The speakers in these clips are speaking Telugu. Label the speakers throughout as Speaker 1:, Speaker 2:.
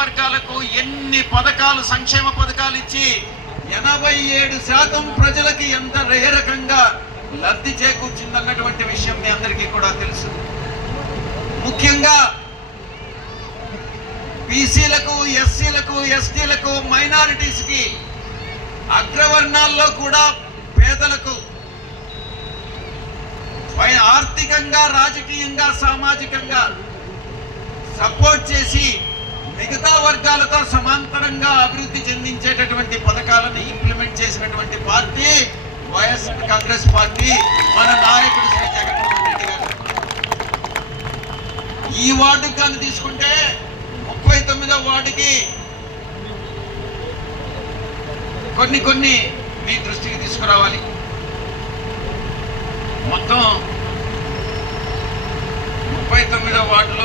Speaker 1: వర్గాలకు ఎన్ని పథకాలు సంక్షేమ పథకాలు ఇచ్చి ఎనభై ఏడు శాతం ప్రజలకి ఎంత ఏ రకంగా లబ్ధి చేకూర్చిందన్నటువంటి విషయం మీ అందరికీ కూడా తెలుసు. ముఖ్యంగా బీసీలకు ఎస్సీలకు ఎస్టీలకు మైనారిటీస్కి అగ్రవర్ణాల్లో కూడా పేదలకు పై- ఆర్థికంగా రాజకీయంగా సామాజికంగా సపోర్ట్ చేసి మిగతా వర్గాలతో సమాంతరంగా అభివృద్ధి చెందించేటటువంటి పథకాలను ఇంప్లిమెంట్ చేసినటువంటి పార్టీ వైఎస్ఆర్ కాంగ్రెస్ పార్టీ మన నాయకుడు శ్రీ జగన్మోహన్ రెడ్డి గారు. ఈ వార్డుకు కానీ తీసుకుంటే ముప్పై తొమ్మిదో వార్డుకి కొన్ని కొన్ని మీ దృష్టికి తీసుకురావాలి. మొత్తం ముప్పై తొమ్మిదో వార్డులో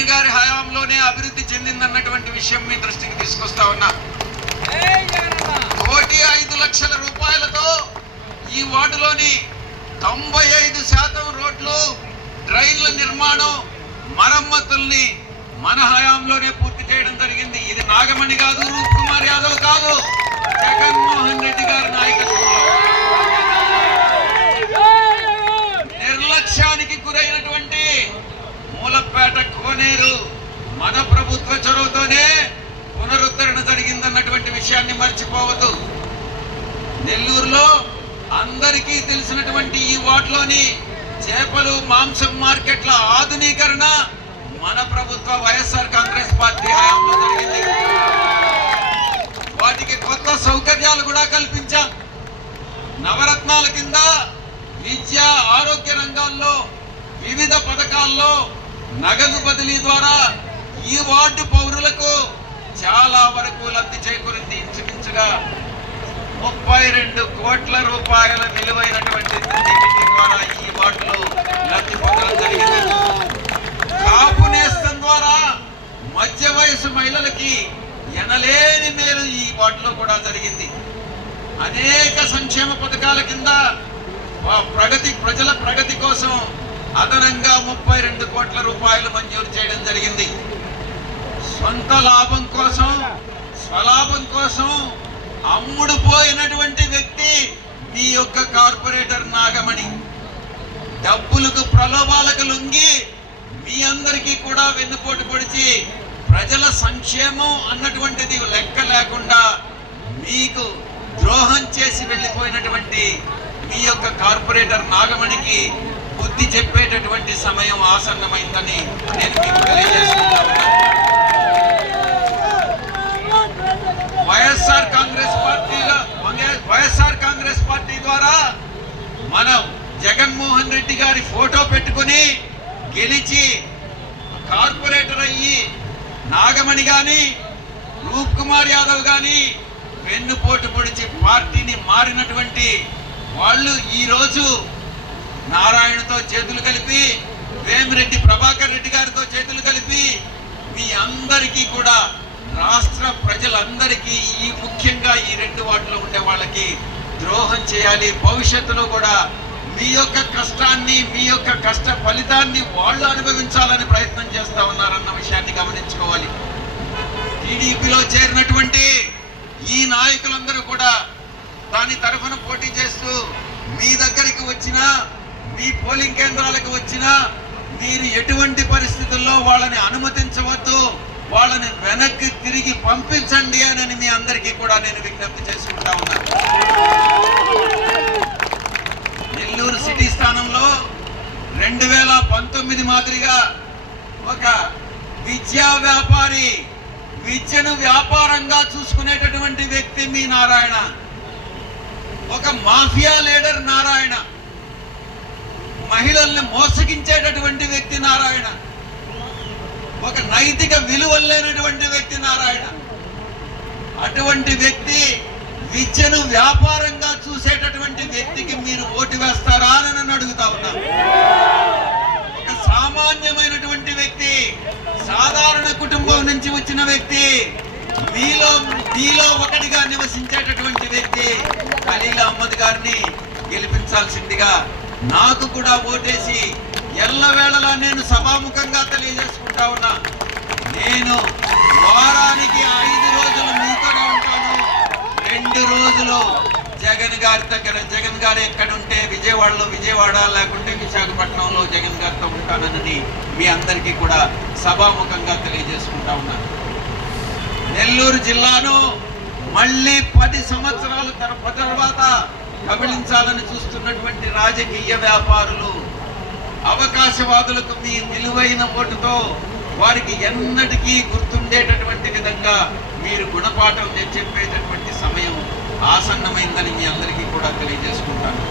Speaker 1: జగన్ గారి హయాంలోనే అభివృద్ధి చెందిందన్నటువంటి విషయం మీ దృష్టికి తీసుకొస్తా ఉన్నా. కోటి ఐదు లక్షల రూపాయలతో ఈ వార్డులోని తొంభై ఐదు శాతం రోడ్లు డ్రైన్ల నిర్మాణం మరమ్మతుల్ని మన హయాంలోనే పూర్తి చేయడం జరిగింది. ఇది నాగమణి కాదు రూప్ కుమార్ యాదవ్ కాదు జగన్మోహన్ రెడ్డి గారి నాయకత్వంలో. నిర్లక్ష్యానికి గురైనటువంటి మూలపేట కోనేరు మన ప్రభుత్వ చొరవతోనే పునరుద్ధరణ జరిగిందన్నటువంటి విషయాన్ని మర్చిపోవద్దు. నెల్లూరులో అందరికీ తెలిసినటువంటి ఈ వార్డులోని చేపలు మాంసం మార్కెట్ల ఆధునీకరణ మన ప్రభుత్వ వైఎస్ఆర్ కాంగ్రెస్ పార్టీ హయాంలో జరిగింది. వాటికి కొత్త సౌకర్యాలు కూడా కల్పించాం. నవరత్నాల కింద విద్య ఆరోగ్య రంగాల్లో వివిధ పథకాల్లో నగదు బదిలీ ద్వారా ఈ వార్డు పౌరులకు చాలా వరకు లబ్ధి చేకూరింది. ఇంచుమించుగా ముప్పై రెండు కోట్ల రూపాయల విలువైనటువంటి ద్వారా ఈ వార్డులో లబ్ధి పొందడం జరిగింది. కాపు నేస్తం ద్వారా మధ్య వయసు మహిళలకి ఎనలేని మేలు ఈ వార్డులో కూడా జరిగింది. అనేక సంక్షేమ పథకాల కింద ప్రగతి ప్రజల ప్రగతి కోసం అదనంగా ముప్పై రెండు కోట్ల రూపాయలు మంజూరు చేయడం జరిగింది. సొంత లాభం కోసం స్వలాభం కోసం అమ్ముడు పోయినటువంటి వ్యక్తి మీ యొక్క కార్పొరేటర్ నాగమణి. డబ్బులకు ప్రలోభాలకు లొంగి మీ అందరికీ కూడా వెన్నుపోటు పొడిచి ప్రజల సంక్షేమం అన్నటువంటిది లెక్క లేకుండా మీకు ద్రోహం చేసి వెళ్ళిపోయినటువంటి మీ యొక్క కార్పొరేటర్ నాగమణికి బుద్ధి చెప్పేటటువంటి సమయం ఆసన్నమైందని నేను మీకు వైఎస్ఆర్ కాంగ్రెస్ పార్టీలో వైఎస్ఆర్ కాంగ్రెస్ పార్టీ ద్వారా మనం జగన్మోహన్ రెడ్డి గారి ఫోటో పెట్టుకుని గెలిచి కార్పొరేటర్ అయ్యి నాగమణి కానీ రూప్ కుమార్ యాదవ్ కానీ వెన్నుపోటు పొడిచి పార్టీని మారినటువంటి వాళ్ళు ఈరోజు నారాయణతో చేతులు కలిపి వేమిరెడ్డి ప్రభాకర్ రెడ్డి గారితో చేతులు కలిపి మీ అందరికీ కూడా రాష్ట్ర ప్రజలందరికీ ఈ ముఖ్యంగా ఈ రెండు వార్డులో ఉండే వాళ్ళకి ద్రోహం చేయాలి. భవిష్యత్తులో కూడా మీ యొక్క కష్టాన్ని మీ యొక్క కష్ట ఫలితాన్ని వాళ్ళు అనుభవించాలని ప్రయత్నం చేస్తా ఉన్నారన్న విషయాన్ని గమనించుకోవాలి. టీడీపీలో చేరినటువంటి ఈ నాయకులందరూ కూడా దాని తరఫున పోటీ చేస్తూ మీ దగ్గరికి వచ్చినా మీ పోలింగ్ కేంద్రాలకు వచ్చినా మీరు ఎటువంటి పరిస్థితుల్లో వాళ్ళని అనుమతించవద్దు వాళ్ళని వెనక్కి తిరిగి పంపించండి అని మీ అందరికీ కూడా నేను విజ్ఞప్తి చేసుకుంటా ఉన్నాను నెల్లూరు సిటీ స్థానంలో రెండు వేల పంతొమ్మిది మాదిరిగా ఒక విద్యా వ్యాపారి విద్యను వ్యాపారంగా చూసుకునేటటువంటి వ్యక్తి మీ నారాయణ. ఒక మాఫియా లీడర్ నారాయణ. మహిళల్ని మోసగించేటటువంటి వ్యక్తి నారాయణ. ఒక నైతిక విలువలు లేనటువంటి వ్యక్తి నారాయణ. అటువంటి వ్యక్తి విద్యను వ్యాపారంగా చూసేటటువంటి వ్యక్తికి మీరు ఓటు వేస్తారా అని నన్ను అడుగుతా ఉన్నా ఒక సామాన్యమైనటువంటి వ్యక్తి సాధారణ కుటుంబం నుంచి వచ్చిన వ్యక్తి మీలో మీలో ఒకటిగా నివసించేటటువంటి వ్యక్తి ఖలీల్ అహ్మద్ గారిని గెలిపించాల్సిందిగా నాకు కూడా ఓటేసి ఎల్లవేళలా నేను సభాముఖంగా తెలియజేసుకుంటా ఉన్నా. నేను వారానికి ఐదు రోజులు మీతోనే ఉంటాను. రెండు రోజులు జగన్ గారి దగ్గర జగన్ గారు ఎక్కడుంటే విజయవాడలో విజయవాడ లేకుంటే విశాఖపట్నంలో జగన్ గారితో ఉంటానని మీ అందరికీ కూడా సభాముఖంగా తెలియజేసుకుంటా ఉన్నాను నెల్లూరు జిల్లాను మళ్ళీ పది సంవత్సరాల తర- తర్వాత కబళించాలని చూస్తున్నటువంటి రాజకీయ వ్యాపారులు అవకాశవాదులకు మీ విలువైన ఓటుతో వారికి ఎన్నటికీ గుర్తుండేటటువంటి విధంగా మీరు గుణపాఠం చెప్పేటటువంటి సమయం ఆసన్నమైందని మీ అందరికీ కూడా తెలియజేసుకుంటాను.